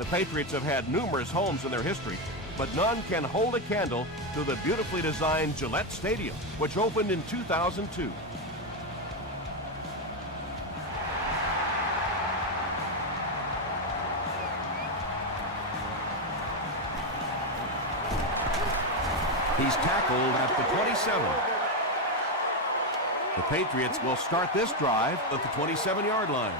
The Patriots have had numerous homes in their history, but none can hold a candle to the beautifully designed Gillette Stadium, which opened in 2002. He's tackled at the 27. The Patriots will start this drive at the 27-yard line.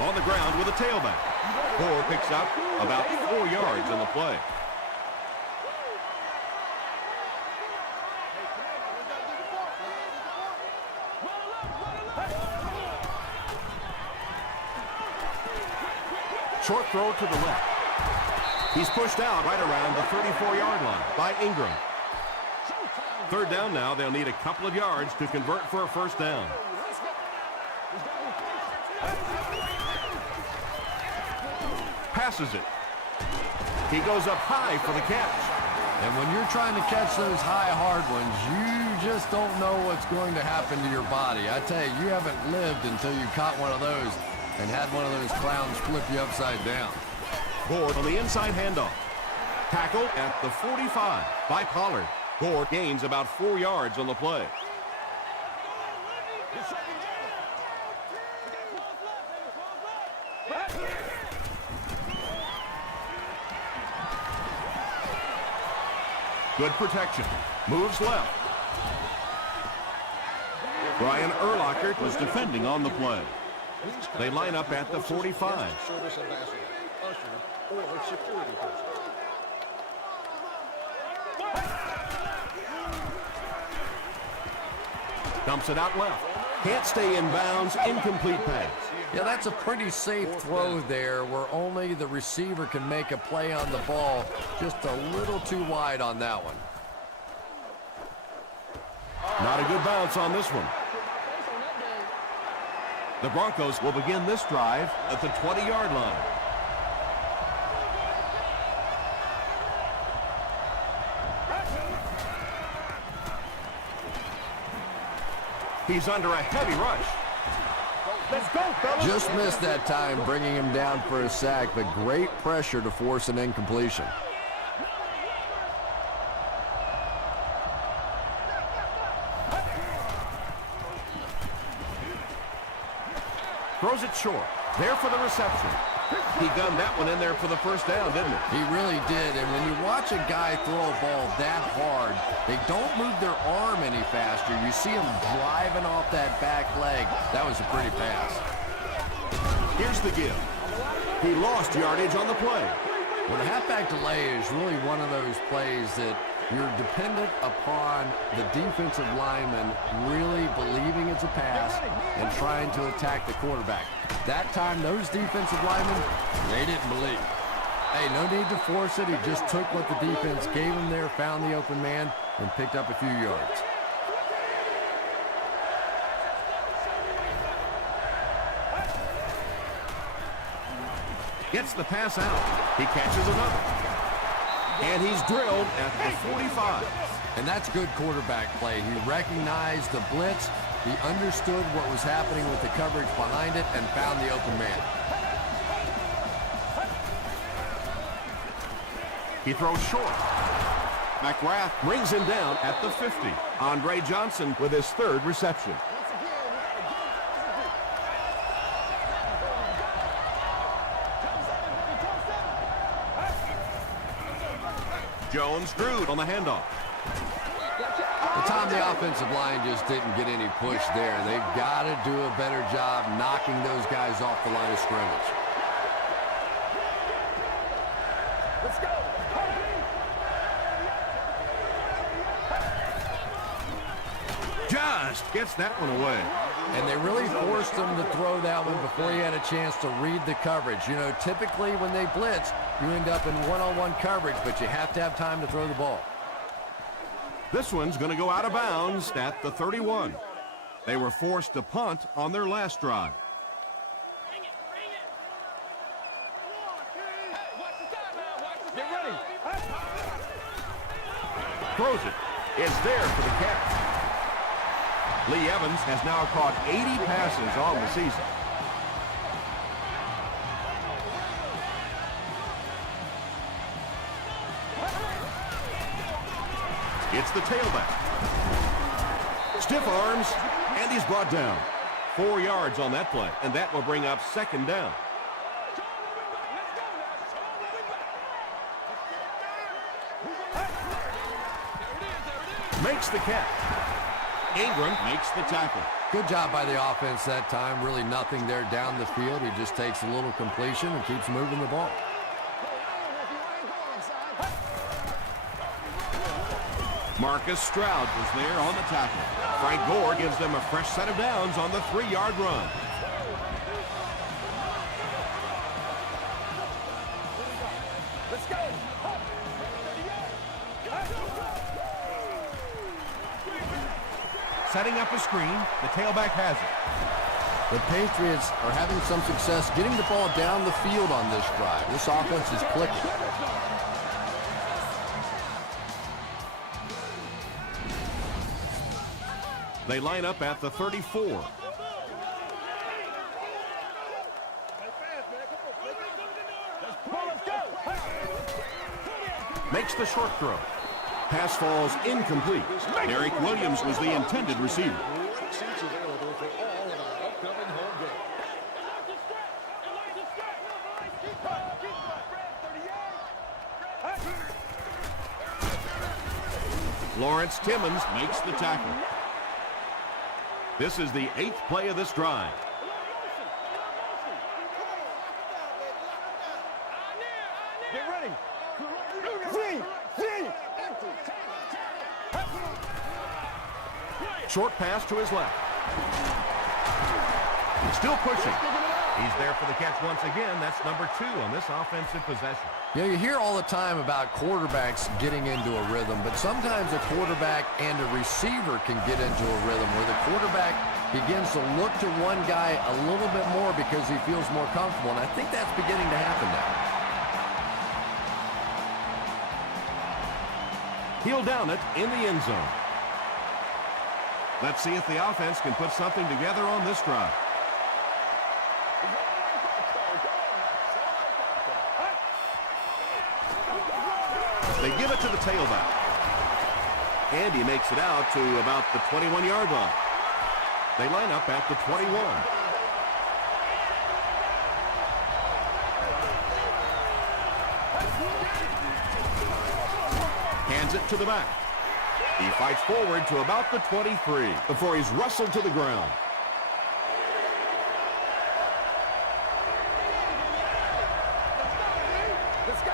On the ground with a tailback. Gore picks up about 4 yards on the play. Short throw to the left. He's pushed out right around the 34-yard line by Ingram. Third down now. They'll need a couple of yards to convert for a first down. Passes it. He goes up high for the catch. And when you're trying to catch those high, hard ones, you just don't know what's going to happen to your body. I tell you, you haven't lived until you caught one of those and had one of those clowns flip you upside down. Gore on the inside handoff. Tackle at the 45 by Pollard. Gore gains about 4 yards on the play. Good protection. Moves left. Brian Urlacher was defending on the play. They line up at the 45. Dumps it out left. Can't stay in bounds. Incomplete pass. Yeah, that's a pretty safe throw there where only the receiver can make a play on the ball. Just a little too wide on that one. Not a good bounce on this one. The Broncos will begin this drive at the 20-yard line. He's under a heavy rush. Let's go, fellas. Just missed that time, bringing him down for a sack, but great pressure to force an incompletion. Throws it short. There for the reception. He gunned that one in there for the first down, didn't he? He really did, and when you watch a guy throw a ball that hard, they don't move their arm any faster. You see him driving off that back leg. That was a pretty pass. Here's the give. He lost yardage on the play. Well, the halfback delay is really one of those plays that you're dependent upon the defensive lineman really believing it's a pass and trying to attack the quarterback. That time, those defensive linemen, they didn't believe. Hey, no need to force it. He just took what the defense gave him there, found the open man, and picked up a few yards. Gets the pass out. He catches another. And he's drilled at the 45. And that's good quarterback play. He recognized the blitz. He understood what was happening with the coverage behind it and found the open man. He throws short. McGrath brings him down at the 50. Andre Johnson with his third reception. Jones drew on the handoff. Tom, the offensive line just didn't get any push there. They've got to do a better job knocking those guys off the line of scrimmage. Let's go. Just gets that one away. And they really forced him to throw that one before he had a chance to read the coverage. You know, typically when they blitz, you end up in one-on-one coverage, but you have to have time to throw the ball. This one's going to go out of bounds at the 31. They were forced to punt on their last drive. Bring it. Hey, watch the time now. Watch the time. Get ready. Throws it. It's there for the catch. Lee Evans has now caught 80 passes on the season. It's the tailback. Stiff arms, and he's brought down. 4 yards on that play, and that will bring up second down. Makes the catch. Ingram makes the tackle. Good job by the offense that time. Really nothing there down the field. He just takes a little completion and keeps moving the ball. Marcus Stroud was there on the tackle. Frank Gore gives them a fresh set of downs on the 3-yard run. Let's go. Setting up a screen, the tailback has it. The Patriots are having some success getting the ball down the field on this drive. This offense is clicking. They line up at the 34. Makes the short throw. Pass falls incomplete. Derek Williams was the intended receiver. Seats available for all of our upcoming home games. Lawrence Timmons makes the tackle. This is the 8th play of this drive. Get ready. Short pass to his left. Still pushing. He's there for the catch once again. That's number 2 on this offensive possession. You know, you hear all the time about quarterbacks getting into a rhythm, but sometimes a quarterback and a receiver can get into a rhythm where the quarterback begins to look to one guy a little bit more because he feels more comfortable, and I think that's beginning to happen now. He'll down it in the end zone. Let's see if the offense can put something together on this drive. They give it to the tailback. And he makes it out to about the 21-yard line. They line up at the 21. Hands it to the back. He fights forward to about the 23 before he's wrestled to the ground. Let's go.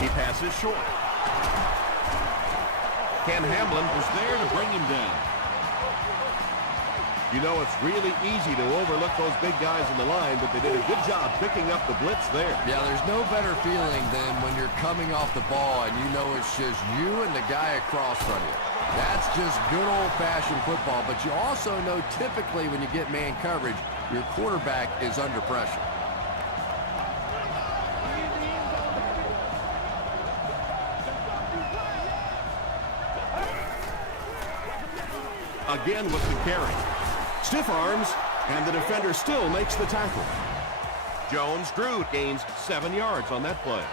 He passes short. Ken Hamlin was there to bring him down. You know, it's really easy to overlook those big guys in the line, but they did a good job picking up the blitz there. Yeah, there's no better feeling than when you're coming off the ball and you know it's just you and the guy across from you. That's just good old-fashioned football, but you also know typically when you get man coverage, your quarterback is under pressure. Again with the carry. Stiff arms, and the defender still makes the tackle. Jones-Drew gains 7 yards on that play.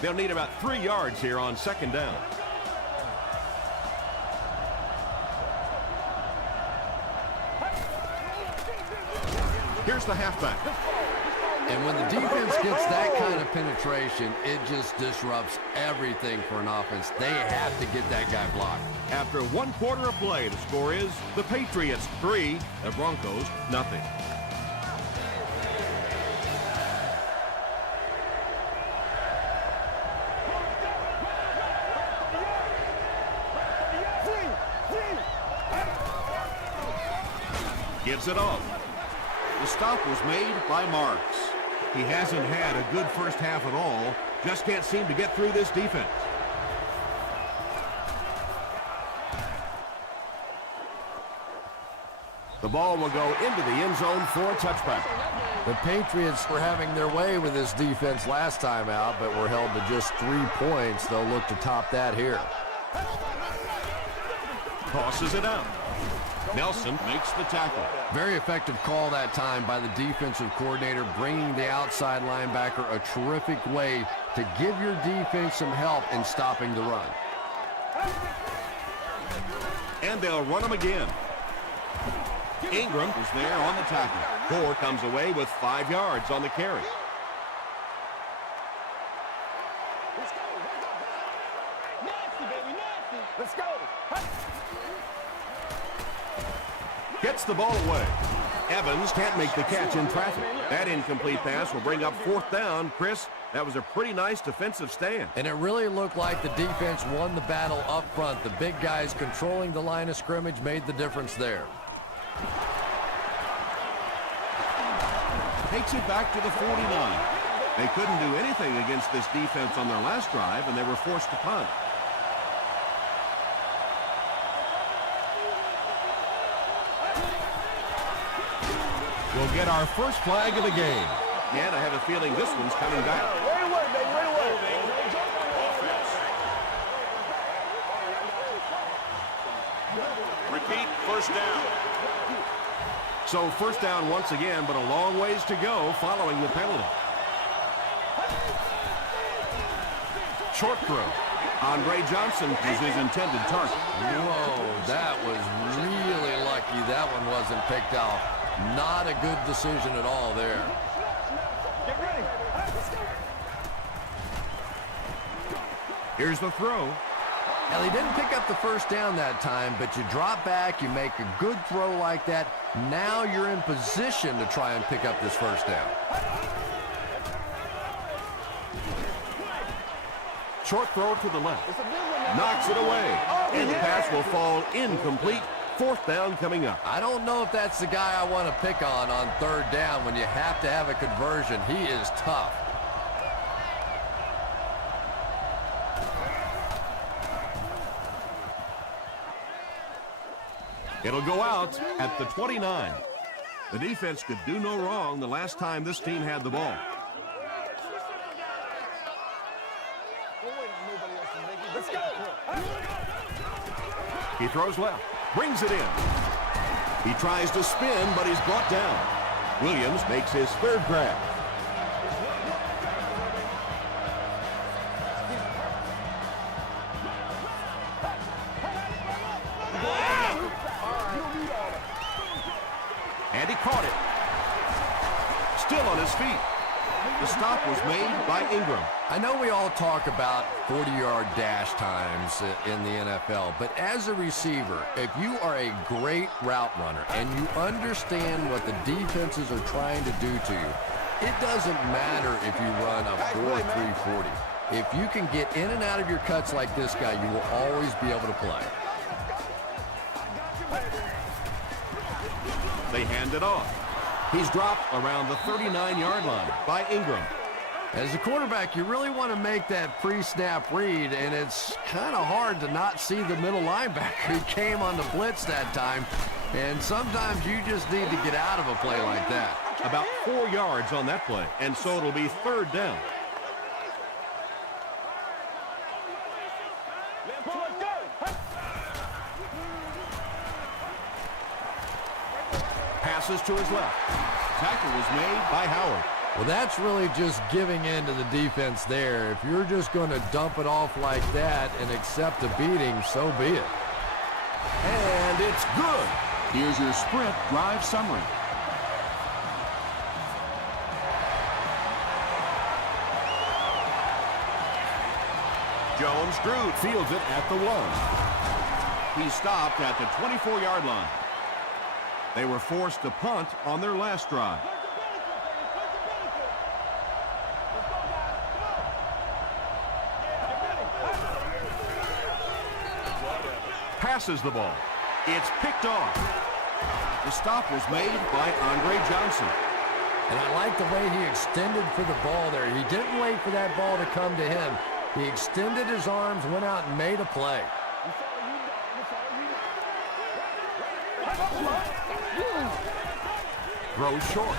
They'll need about 3 yards here on second down. Here's the halfback. And when the defense gets that kind of penetration, it just disrupts everything for an offense. They have to get that guy blocked. After 1 quarter of play, the score is the Patriots 3, the Broncos nothing. Gives it off. The stop was made by Marks. He hasn't had a good first half at all. Just can't seem to get through this defense. The ball will go into the end zone for a touchback. The Patriots were having their way with this defense last time out, but were held to just 3 points. They'll look to top that here. Tosses it out. Nelson makes the tackle. Very effective call that time by the defensive coordinator, bringing the outside linebacker a terrific way to give your defense some help in stopping the run. And they'll run him again. Ingram is there on the tackle. Gore comes away with 5 yards on the carry. Let's go. Gets the ball away. Evans can't make the catch in traffic. That incomplete pass will bring up 4th down. Chris, that was a pretty nice defensive stand. And it really looked like the defense won the battle up front. The big guys controlling the line of scrimmage made the difference there. Takes it back to the 49. They couldn't do anything against this defense on their last drive, and they were forced to punt. We'll get our first flag of the game. And I have a feeling this one's coming back. Way to work, baby. Way to work. Repeat, first down. So first down once again, but a long ways to go following the penalty. Short throw. Andre Johnson is his intended target. Whoa, that was really lucky that one wasn't picked off. Not a good decision at all there. Get ready. Here's the throw. Now, they didn't pick up the first down that time, but you drop back, you make a good throw like that. Now you're in position to try and pick up this first down. Short throw to the left. Knocks it away. And the pass will fall incomplete. 4th down coming up. I don't know if that's the guy I want to pick on 3rd down when you have to have a conversion. He is tough. It'll go out at the 29. The defense could do no wrong the last time this team had the ball. Let's go. He throws left. Brings it in. He tries to spin, but he's brought down. Williams makes his 3rd grab. And he caught it. Still on his feet. The stop was made by Ingram. I know we all talk about 40-yard dash times in the NFL, but as a receiver, if you are a great route runner and you understand what the defenses are trying to do to you, it doesn't matter if you run a 4.340. If you can get in and out of your cuts like this guy, you will always be able to play. They hand it off. He's dropped around the 39-yard line by Ingram. As a quarterback, you really want to make that pre-snap read, and it's kind of hard to not see the middle linebacker. He came on the blitz that time, and sometimes you just need to get out of a play like that. About 4 yards on that play, and so it'll be 3rd down. Passes to his left. Tackle was made by Howard. Well, that's really just giving in to the defense there. If you're just going to dump it off like that and accept a beating, so be it. And it's good. Here's your sprint drive summary. Jones Drew fields it at the 1. He stopped at the 24-yard line. They were forced to punt on their last drive. Passes the ball. It's picked off. The stop was made by Andre Johnson. And I like the way he extended for the ball there. He didn't wait for that ball to come to him. He extended his arms, went out and made a play. Throws short.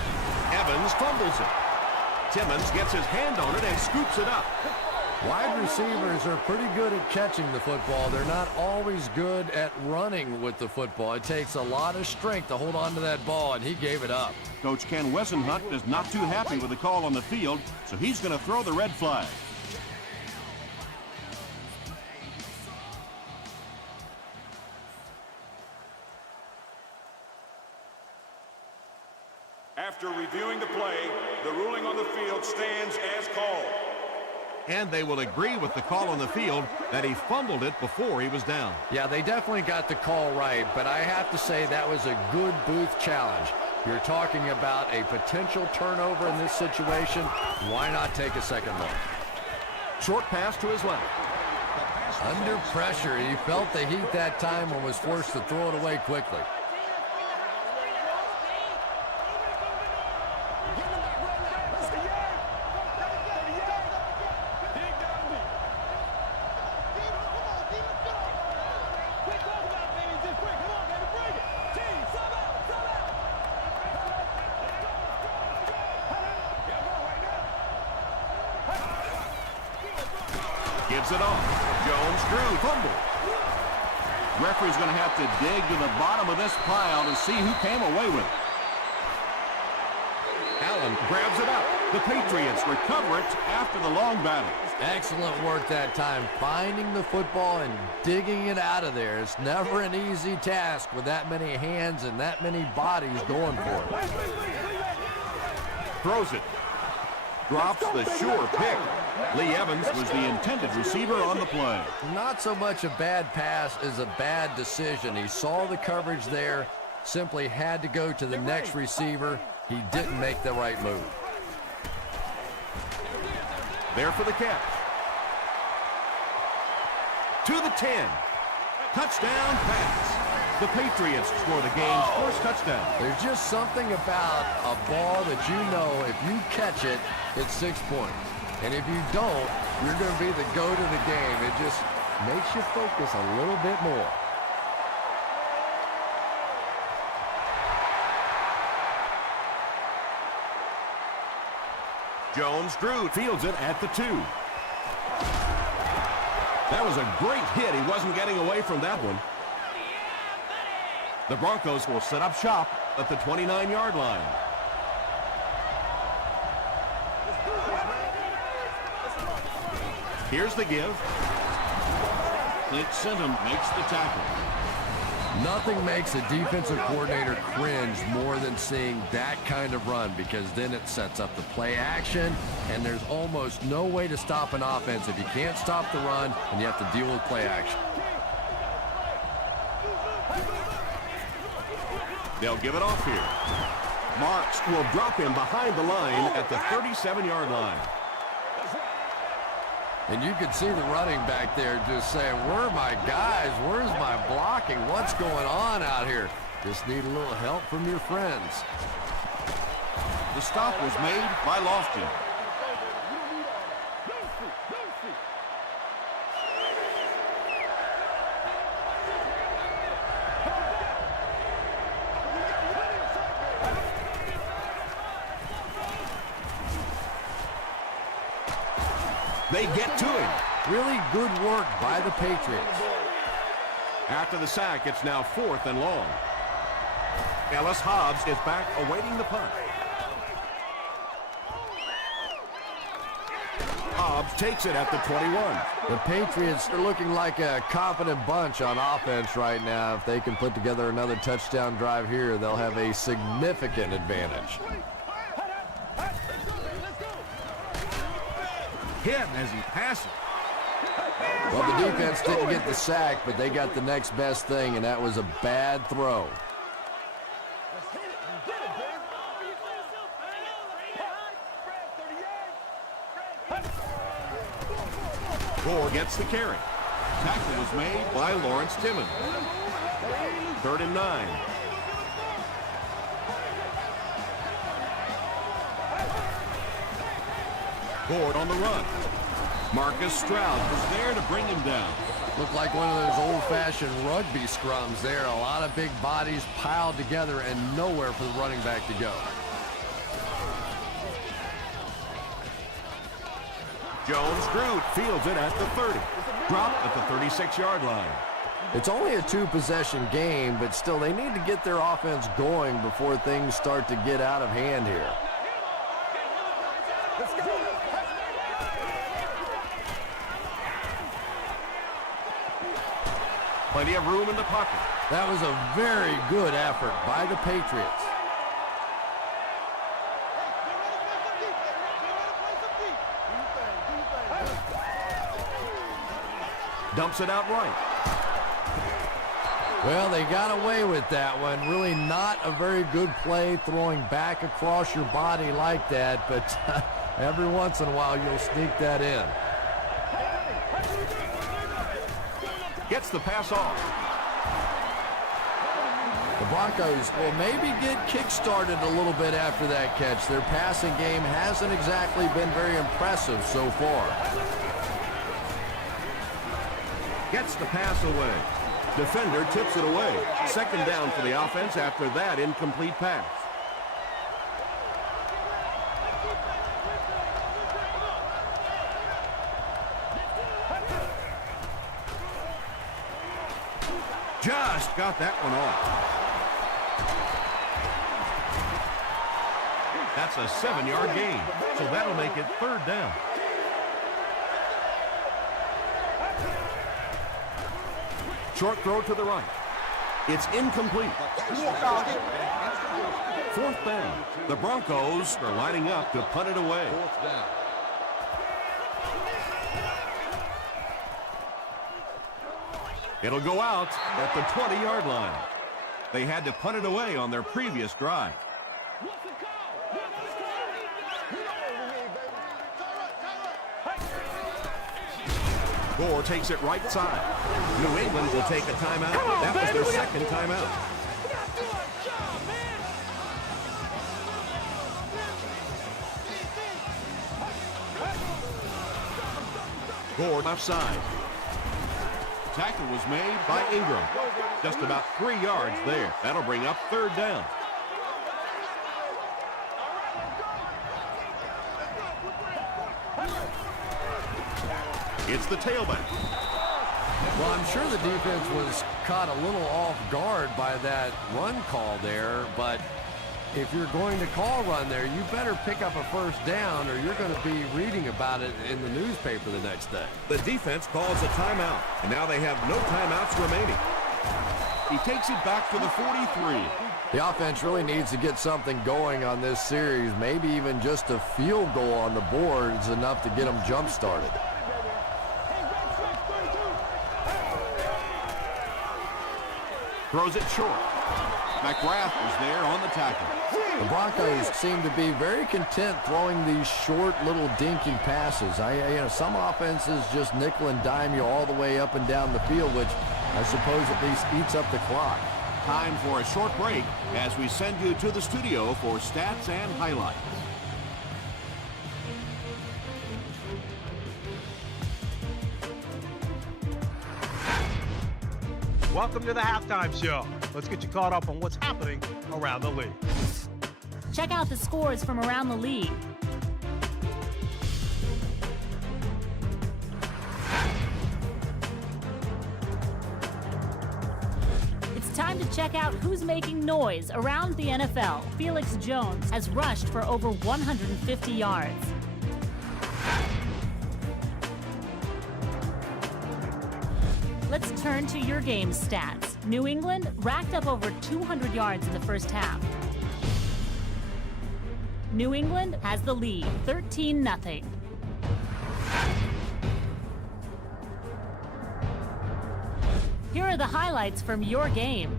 Evans fumbles it. Timmons gets his hand on it and scoops it up. Wide receivers are pretty good at catching the football. They're not always good at running with the football. It takes a lot of strength to hold on to that ball, and he gave it up. Coach Ken Wessenhunt is not too happy with the call on the field, so he's going to throw the red flag. After reviewing the play, the ruling on the field stands as called. And they will agree with the call on the field that he fumbled it before he was down. Yeah, they definitely got the call right, but I have to say that was a good booth challenge. You're talking about a potential turnover in this situation. Why not take a second look? Short pass to his left. Under pressure, he felt the heat that time and was forced to throw it away quickly. Gives it off. Jones-Drew fumble. Referee's going to have to dig to the bottom of this pile to see who came away with it. Allen grabs it up. The Patriots recover it after the long battle. Excellent work that time, finding the football and digging it out of there. It's never an easy task with that many hands and that many bodies going for it. Throws it. Drops the sure pick. Lee Evans was the intended receiver on the play. Not so much a bad pass as a bad decision. He saw the coverage there, simply had to go to the next receiver. He didn't make the right move. There for the catch. To the 10. Touchdown pass. The Patriots score the game's first touchdown. There's just something about a ball that you know if you catch it, it's 6 points. And if you don't, you're going to be the goat of the game. It just makes you focus a little bit more. Jones-Drew fields it at the 2. That was a great hit. He wasn't getting away from that one. The Broncos will set up shop at the 29-yard line. Here's the give. Clint Singham makes the tackle. Nothing makes a defensive coordinator cringe more than seeing that kind of run, because then it sets up the play action, and there's almost no way to stop an offense if you can't stop the run and you have to deal with play action. They'll give it off here. Marks will drop him behind the line at the 37-yard line. And you can see the running back there just saying, where are my guys? Where's my blocking? What's going on out here? Just need a little help from your friends. The stop was made by Lofton. They get to him. Really good work by the Patriots. After the sack, it's now 4th and long. Ellis Hobbs is back awaiting the punt. Hobbs takes it at the 21. The Patriots are looking like a confident bunch on offense right now. If they can put together another touchdown drive here, they'll have a significant advantage. Hit as he passes. Well, the defense didn't get the sack, but they got the next best thing, and that was a bad throw. Gore gets the carry. Tackle was made by Lawrence Timmons. 3rd and 9. Ford on the run. Marcus Stroud was there to bring him down. Looked like one of those old-fashioned rugby scrums there. A lot of big bodies piled together and nowhere for the running back to go. Jones screwed, fields it at the 30. Drop at the 36-yard line. It's only a two-possession game, but still they need to get their offense going before things start to get out of hand here. Let's go. Plenty of room in the pocket. That was a very good effort by the Patriots. Dumps it out right. Well, they got away with that one. Really not a very good play throwing back across your body like that, but every once in a while you'll sneak that in. Gets the pass off. The Broncos will maybe get kick-started a little bit after that catch. Their passing game hasn't exactly been very impressive so far. Gets the pass away. Defender tips it away. Second down for the offense after that incomplete pass. Just got that one off. That's a 7-yard gain, so that'll make it third down. Short throw to the right. It's incomplete. Fourth down. The Broncos are lining up to punt it away. Fourth down. It'll go out at the 20-yard line. They had to punt it away on their previous drive. Gore takes it right side. New England will take a timeout. That was their second timeout. Gore left side. Tackle was made by Ingram. Just about 3 yards there. That'll bring up third down. It's the tailback. Well, I'm sure the defense was caught a little off guard by that run call there, but if you're going to call run there, you better pick up a first down or you're going to be reading about it in the newspaper the next day. The defense calls a timeout, and now they have no timeouts remaining. He takes it back to the 43. The offense really needs to get something going on this series. Maybe even just a field goal on the board is enough to get them jump-started. Throws it short. McGrath was there on the tackle. The Broncos seem to be very content throwing these short little dinky passes. Some offenses just nickel and dime you all the way up and down the field, which I suppose at least eats up the clock. Time for a short break as we send you to the studio for stats and highlights. Welcome to the halftime show. Let's get you caught up on what's happening around the league. Check out the scores from around the league. It's time to check out who's making noise around the NFL. Felix Jones has rushed for over 150 yards. Let's turn to your game stats. New England racked up over 200 yards in the first half. New England has the lead, 13-0. Here are the highlights from your game.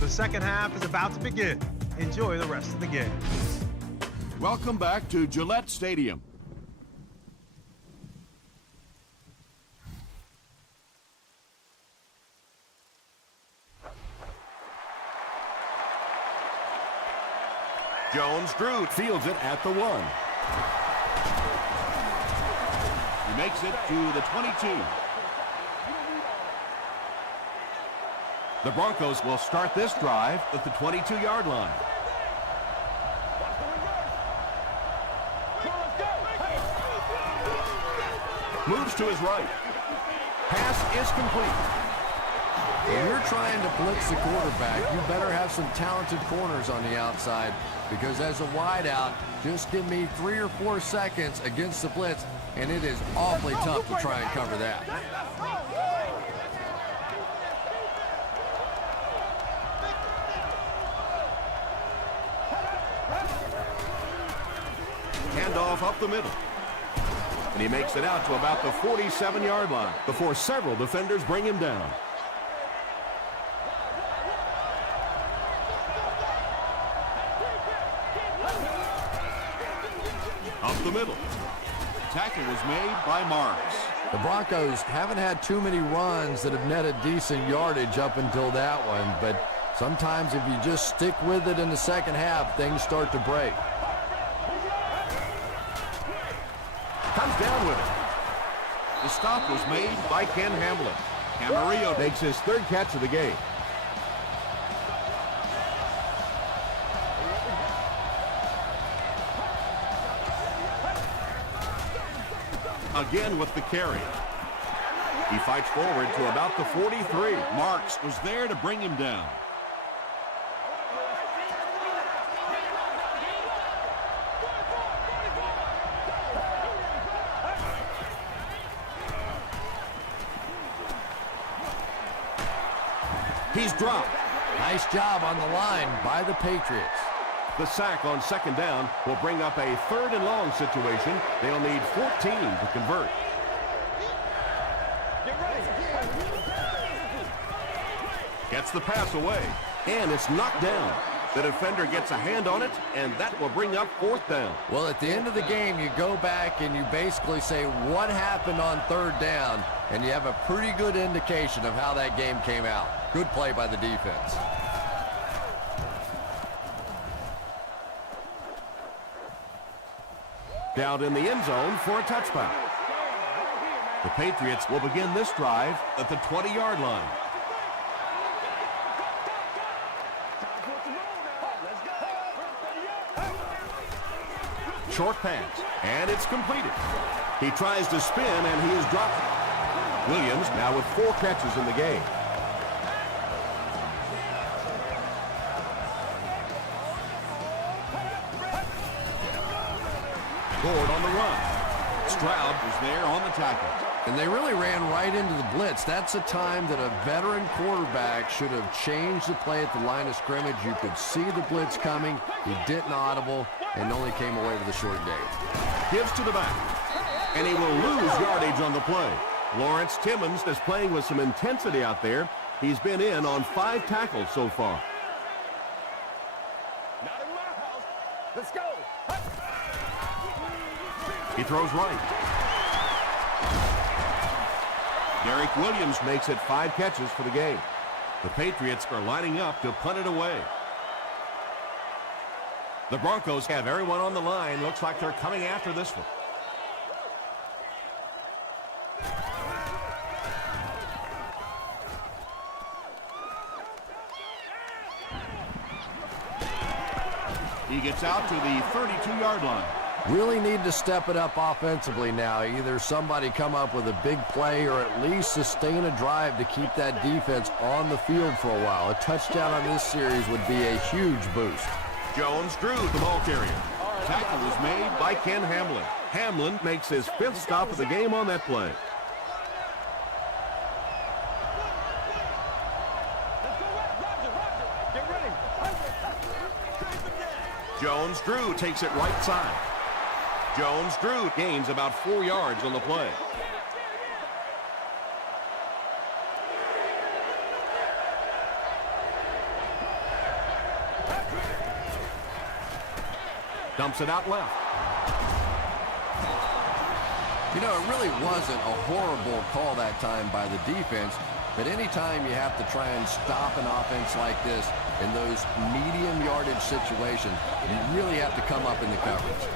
The second half is about to begin. Enjoy the rest of the game. Welcome back to Gillette Stadium. Jones-Drew fields it at the 1. He makes it to the 22. The Broncos will start this drive at the 22-yard line. Moves to his right. Pass is complete. When you're trying to blitz the quarterback, you better have some talented corners on the outside, because as a wideout, just give me 3 or 4 seconds against the blitz, and it is awfully tough to try and cover that. Handoff up the middle. And he makes it out to about the 47-yard line before several defenders bring him down. Up the middle. Tackle was made by Marks. The Broncos haven't had too many runs that have netted decent yardage up until that one, but sometimes if you just stick with it in the second half, things start to break. Comes down with it. The stop was made by Ken Hamlin. Camarillo makes his 3rd catch of the game. Again with the carry. He fights forward to about the 43. Marks was there to bring him down. He's dropped. Nice job on the line by the Patriots. The sack on 2nd down will bring up a 3rd and long situation. They'll need 14 to convert. Gets the pass away, and it's knocked down. The defender gets a hand on it, and that will bring up 4th down. Well, at the end of the game, you go back and you basically say what happened on 3rd down, and you have a pretty good indication of how that game came out. Good play by the defense. Down in the end zone for a touchback. The Patriots will begin this drive at the 20-yard line. Short pass, and it's completed. He tries to spin, and he is dropped. Williams now with 4 catches in the game. Ford on the run. Stroud was there on the tackle. And they really ran right into the blitz. That's a time that a veteran quarterback should have changed the play at the line of scrimmage. You could see the blitz coming. He didn't audible and only came away with a short gain. Gives to the back. And he will lose yardage on the play. Lawrence Timmons is playing with some intensity out there. He's been in on 5 tackles so far. Not in my house. Let's go. He throws right. Derek Williams makes it 5 catches for the game. The Patriots are lining up to punt it away. The Broncos have everyone on the line. Looks like they're coming after this one. He gets out to the 32-yard line. Really need to step it up offensively now. Either somebody come up with a big play or at least sustain a drive to keep that defense on the field for a while. A touchdown on this series would be a huge boost. Jones-Drew, the ball carrier. Tackle was made by Ken Hamlin. Hamlin makes his 5th stop of the game on that play. Jones-Drew takes it right side. Jones-Drew gains about 4 yards on the play. Dumps it out left. You know, it really wasn't a horrible call that time by the defense, but anytime you have to try and stop an offense like this, in those medium yardage situations, you really have to come up in the coverage.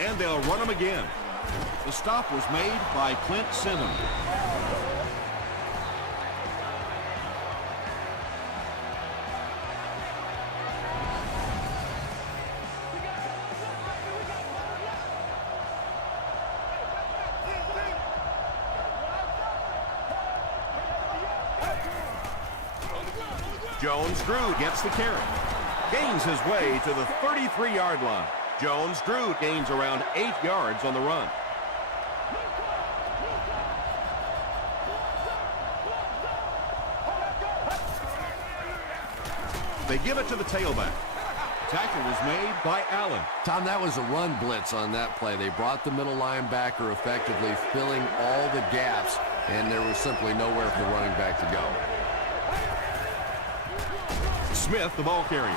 And they'll run him again. The stop was made by Clint Simmons. Jones-Drew gets the carry. Gains his way to the 33-yard line. Jones-Drew gains around 8 yards on the run. They give it to the tailback. Tackle was made by Allen. Tom, that was a run blitz on that play. They brought the middle linebacker effectively, filling all the gaps, and there was simply nowhere for the running back to go. Smith, the ball carrier.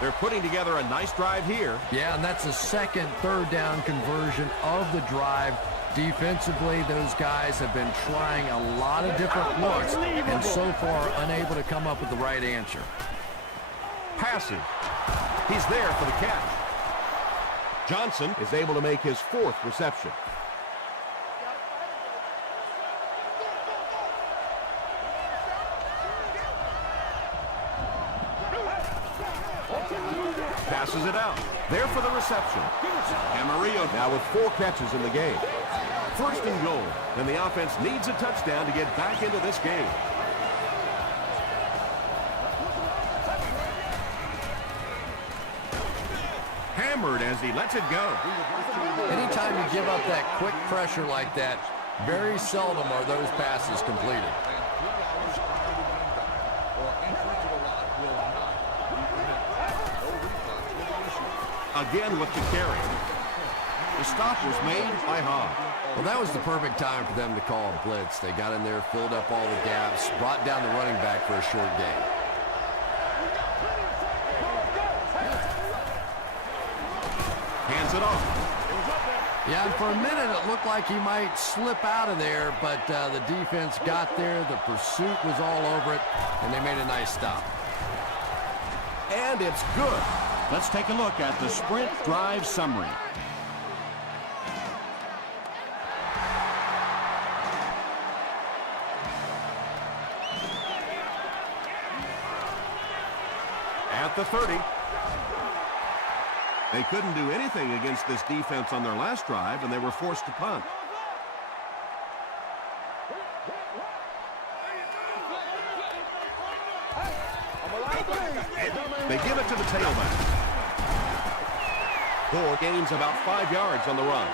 They're putting together a nice drive here. Yeah, and that's a second third down conversion of the drive. Defensively, those guys have been trying a lot of different looks and so far unable to come up with the right answer. Passing. He's there for the catch. Johnson is able to make his 4th reception. Passes it out. There for the reception. Camarillo now with 4 catches in the game. 1st and goal. And the offense needs a touchdown to get back into this game. Hammered as he lets it go. Anytime you give up that quick pressure like that, very seldom are those passes completed. Again with the carry. The stop was made by Hogg. Well, that was the perfect time for them to call a blitz. They got in there, filled up all the gaps, brought down the running back for a short gain. Hands it off. Yeah, and for a minute it looked like he might slip out of there, but the defense got there, the pursuit was all over it, and they made a nice stop. And it's good. Let's take a look at the sprint drive summary. At the 30. They couldn't do anything against this defense on their last drive, and they were forced to punt. They give it to the tailback. 4 gains about 5 yards on the run.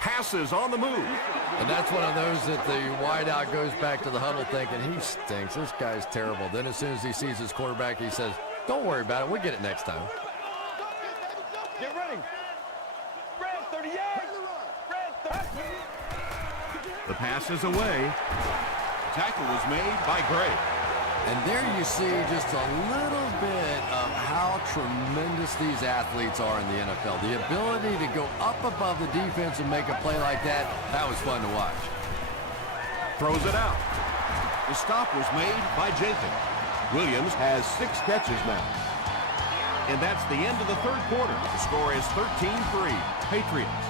Passes on the move. And that's one of those that the wideout goes back to the huddle thinking, he stinks, this guy's terrible. Then as soon as he sees his quarterback, he says, don't worry about it, we'll get it next time. Get ready. Red 38. Red 30. The pass is away. Tackle was made by Gray. And there you see just a little bit of how tremendous these athletes are in the NFL. The ability to go up above the defense and make a play like that, that was fun to watch. Throws it out. The stop was made by Jenkins. Williams has 6 catches now. And that's the end of the 3rd quarter. The score is 13-3, Patriots.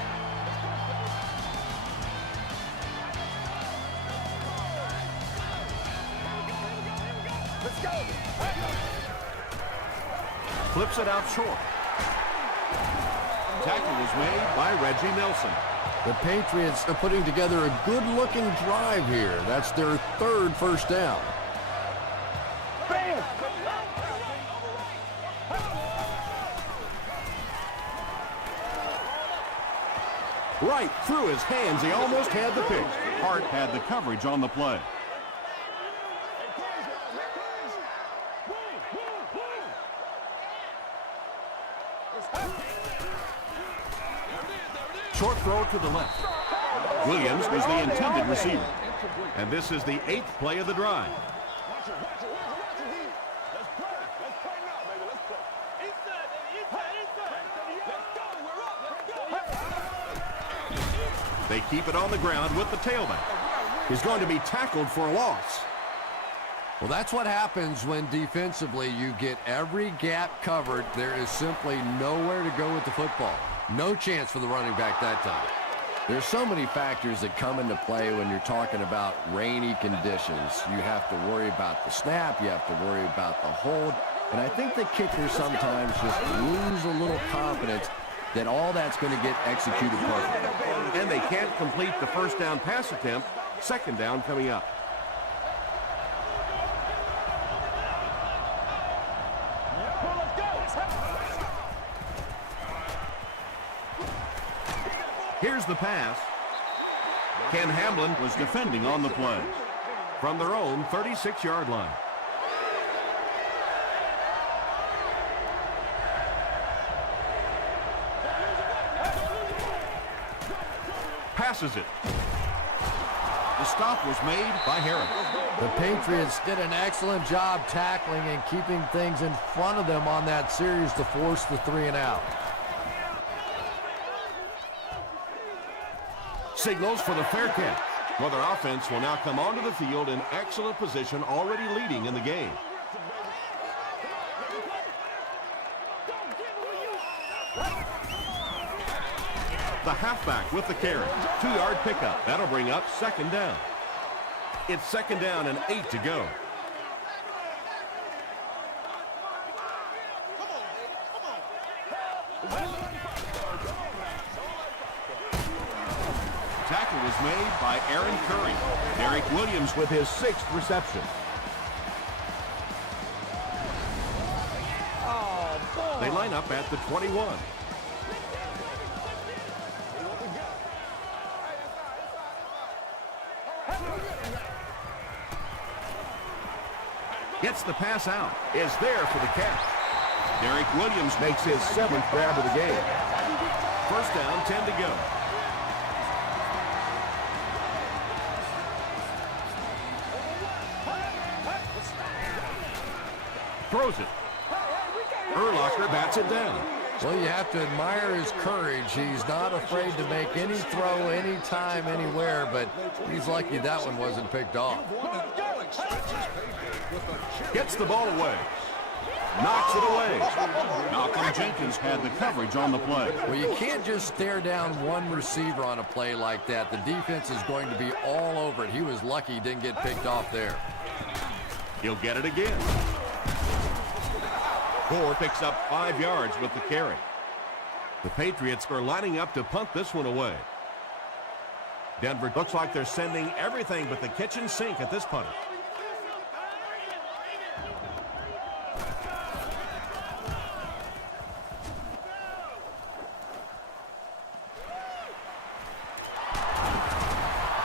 Let's go. Flips it out short. Tackle was made by Reggie Nelson. The Patriots are putting together a good-looking drive here. That's their 3rd first down. Bam. Right through his hands. He almost had the pick. Hart had the coverage on the play. Short throw to the left. Williams was the intended receiver. And this is the 8th play of the drive. Watch it. Let's play. Let's play now, baby. Let's play. Inside, baby. Inside. They keep it on the ground with the tailback. He's going to be tackled for a loss. Well, that's what happens when defensively you get every gap covered. There is simply nowhere to go with the football. No chance for the running back that time. There's so many factors that come into play when you're talking about rainy conditions. You have to worry about the snap. You have to worry about the hold. And I think the kickers sometimes just lose a little confidence that all that's going to get executed perfectly. And they can't complete the first down pass attempt. Second down coming up. Here's the pass. Ken Hamlin was defending on the play from their own 36-yard line. Passes it. The stop was made by Harris. The Patriots did an excellent job tackling and keeping things in front of them on that series to force the 3-and-out. Signals for the fair catch. Well, their offense will now come onto the field in excellent position, already leading in the game. The halfback with the carry. 2-yard pickup. That'll bring up second down. It's second down and 8 to go. Tackle was made by Aaron Curry. Derek Williams with his 6th reception. They line up at the 21. Gets the pass out. Is there for the catch. Derek Williams makes his 7th grab of the game. First down, 10 to go. Throws it. Urlacher bats it down. Well, you have to admire his courage. He's not afraid to make any throw, anytime, anywhere, but he's lucky that one wasn't picked off. Gets the ball away. Knocks it away. Malcolm Jenkins had the coverage on the play. Well, you can't just stare down one receiver on a play like that. The defense is going to be all over it. He was lucky he didn't get picked off there. He'll get it again. Gore picks up 5 yards with the carry. The Patriots are lining up to punt this one away. Denver looks like they're sending everything but the kitchen sink at this punter.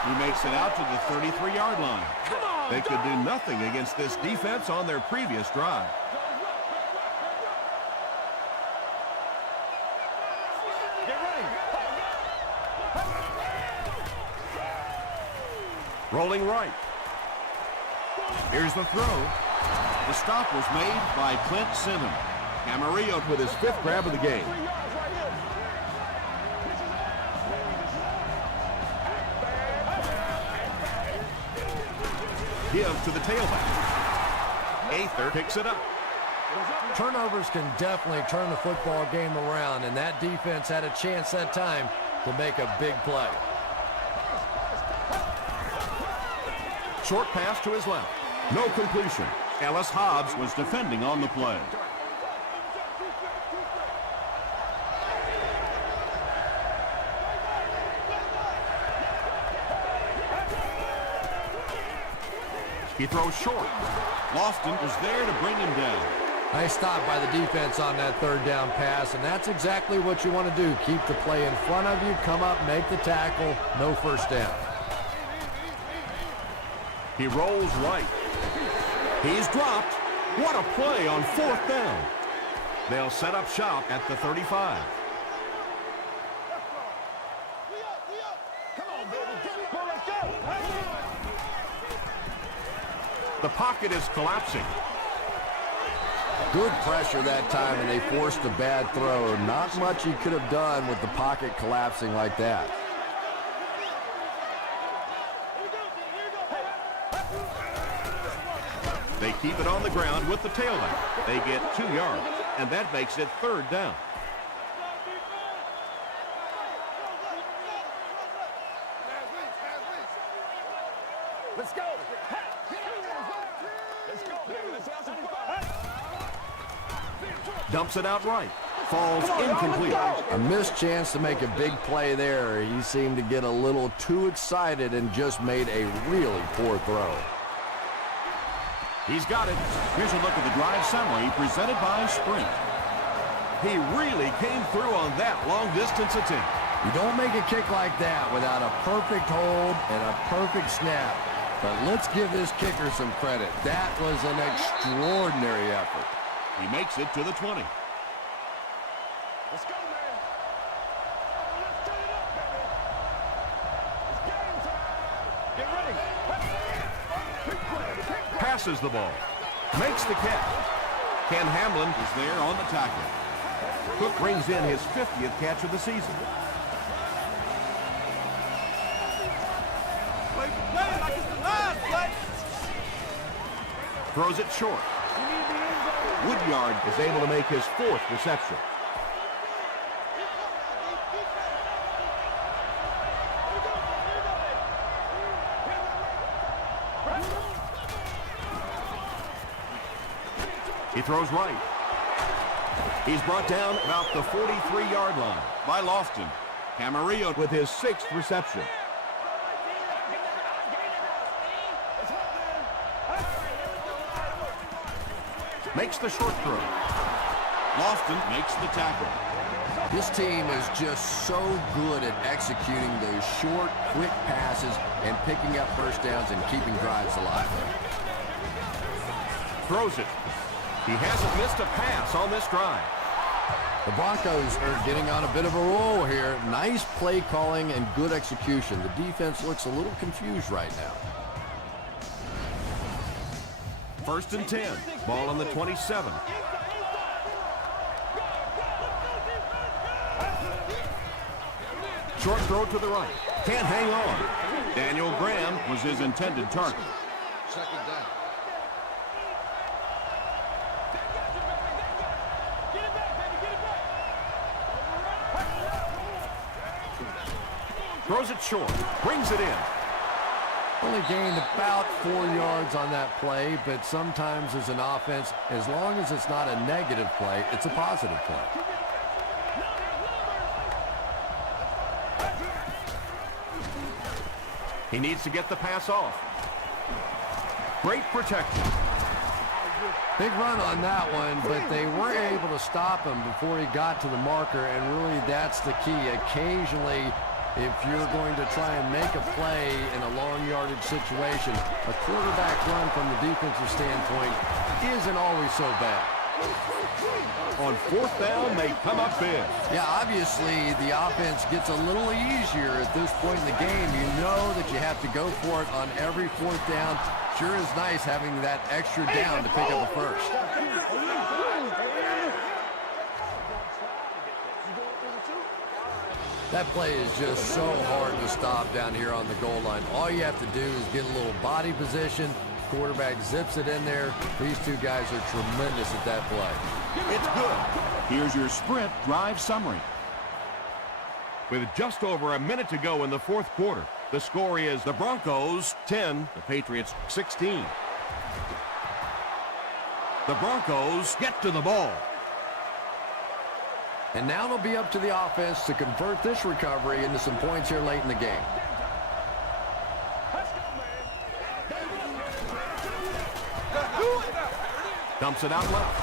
He makes it out to the 33-yard line. They could do nothing against this defense on their previous drive. Rolling right. Here's the throw. The stop was made by Clint Simmons. Camarillo with his 5th grab of the game. Give to the tailback. Aether picks it up. Turnovers can definitely turn the football game around, and that defense had a chance that time to make a big play. Short pass to his left. No completion. Ellis Hobbs was defending on the play. He throws short. Lofton was there to bring him down. Nice stop by the defense on that 3rd down pass, and that's exactly what you want to do. Keep the play in front of you, come up, make the tackle, no first down. He rolls right. He's dropped. What a play on 4th down. They'll set up shop at the 35. The pocket is collapsing. Good pressure that time, and they forced a bad throw. Not much he could have done with the pocket collapsing like that. They keep it on the ground with the tailback. They get 2 yards, and that makes it 3rd down. Let's go. Let's go, baby. Let's have some fun. Dumps it out right. Falls incomplete. A missed chance to make a big play there. He seemed to get a little too excited and just made a really poor throw. He's got it. Here's a look at the drive summary presented by Sprint. He really came through on that long-distance attempt. You don't make a kick like that without a perfect hold and a perfect snap. But let's give this kicker some credit. That was an extraordinary effort. He makes it to the 20. Let's go, man. Let's turn it up, baby. It's game time. Get ready. Passes the ball. Makes the catch. Ken Hamlin is there on the tackle. Cook brings in his 50th catch of the season. Play like it's the last play. Throws it short. Woodyard is able to make his 4th reception. He throws right. He's brought down about the 43-yard line by Lofton. Camarillo with his 6th reception. Makes the short throw. Lofton makes the tackle. This team is just so good at executing those short, quick passes and picking up first downs and keeping drives alive. Throws it. He hasn't missed a pass on this drive. The Broncos are getting on a bit of a roll here. Nice play calling and good execution. The defense looks a little confused right now. 1st and 10. Ball on the 27. Short throw to the right. Can't hang on. Daniel Graham was his intended target. 2nd down. Throws it short. Brings it in. Only gained about 4 yards on that play, but sometimes as an offense, as long as it's not a negative play, it's a positive play. He needs to get the pass off. Great protection. Big run on that one, but they weren't able to stop him before he got to the marker, and really that's the key. Occasionally, if you're going to try and make a play in a long yardage situation, a quarterback run from the defensive standpoint isn't always so bad. On 4th down, they come up big. Yeah, obviously the offense gets a little easier at this point in the game. You know that you have to go for it on every 4th down. Sure is nice having that extra down to pick up a first. That play is just so hard to stop down here on the goal line. All you have to do is get a little body position. Quarterback zips it in there. These two guys are tremendous at that play. It's good. Here's your Sprint drive summary. With just over a minute to go in the 4th quarter, the score is the Broncos 10, the Patriots 16. The Broncos get to the ball. And now it'll be up to the offense to convert this recovery into some points here late in the game. Dumps it out left.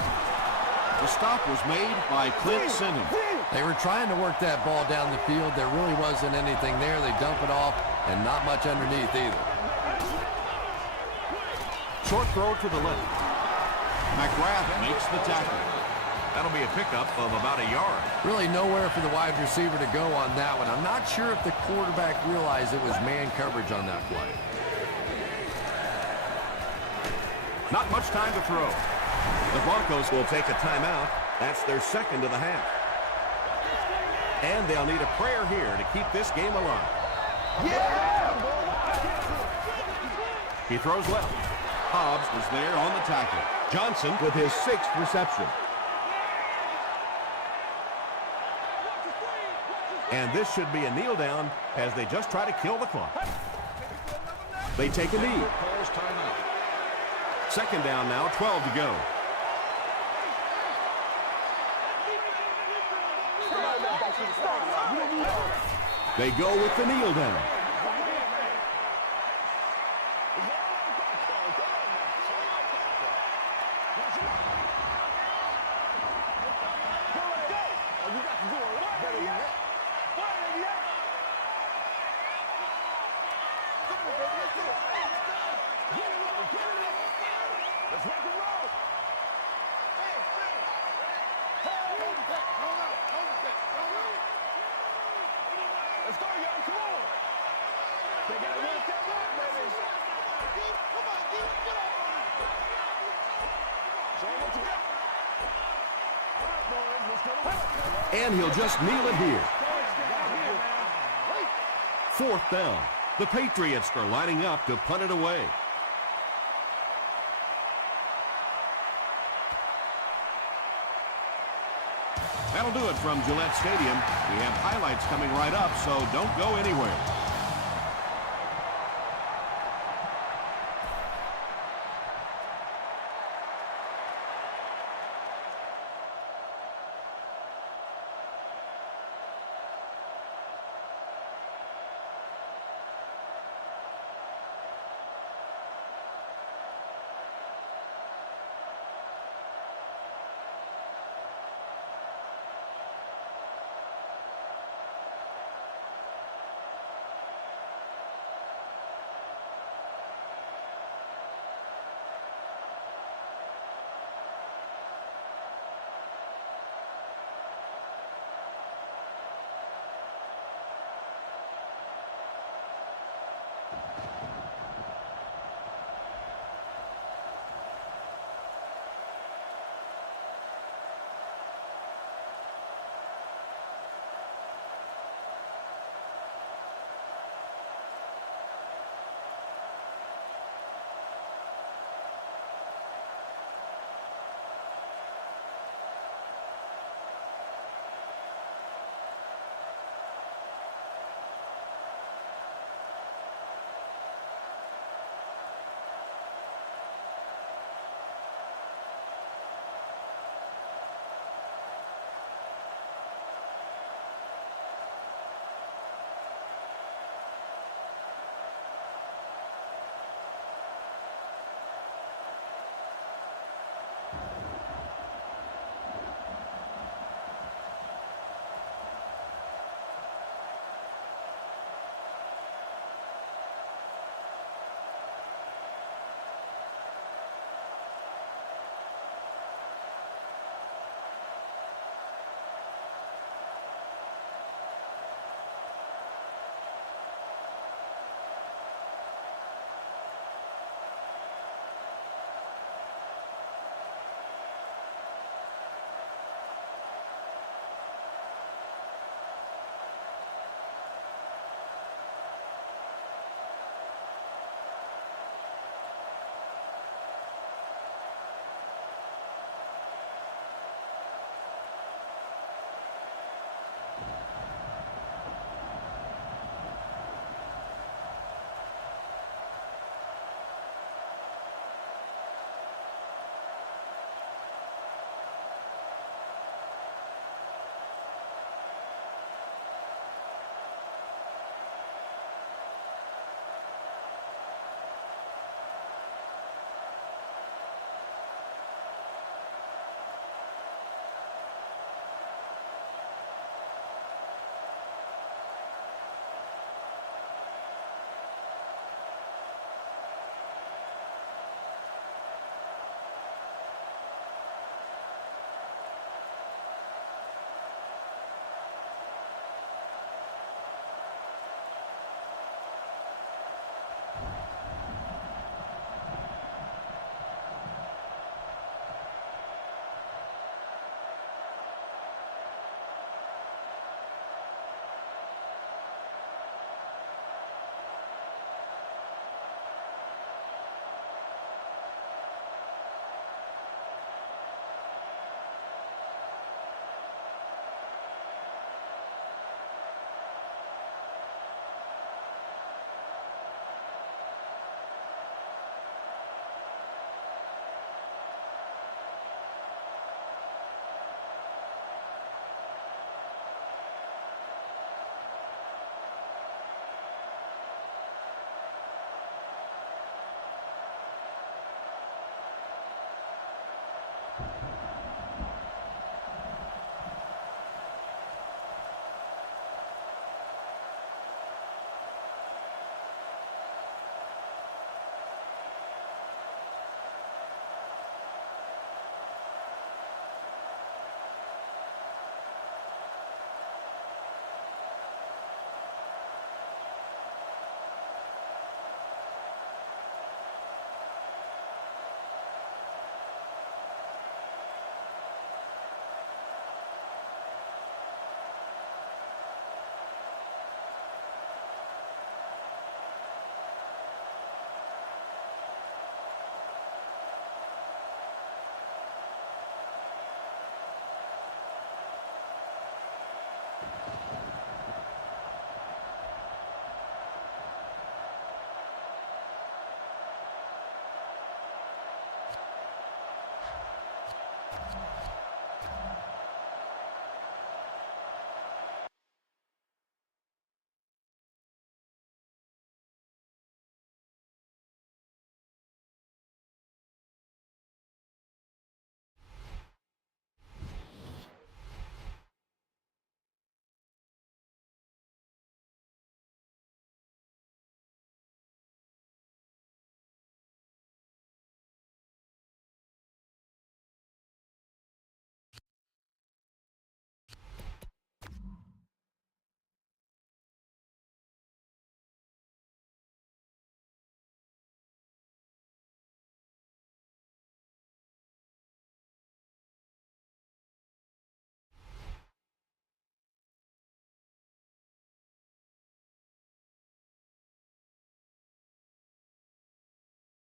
The stop was made by Clint Simmons. They were trying to work that ball down the field. There really wasn't anything there. They dump it off, and not much underneath either. Short throw to the left. McGrath makes the tackle. That'll be a pickup of about a yard. Really nowhere for the wide receiver to go on that one. I'm not sure if the quarterback realized it was man coverage on that play. Not much time to throw. The Broncos will take a timeout. That's their 2nd of the half. And they'll need a prayer here to keep this game alive. Yeah! He throws left. Hobbs was there on the tackle. Johnson with his 6th reception. And this should be a kneel down as they just try to kill the clock. They take a knee. Calls timeout. 2nd down now, 12 to go. They go with the kneel down. Let's go, y'all. Come on. They got to work that back, baby. Come on, get up on it. Show them what you got. All right, boys, let's go to work. And he'll just kneel it here. 4th down. The Patriots are lining up to punt it away. That'll do it from Gillette Stadium. We have highlights coming right up, so don't go anywhere.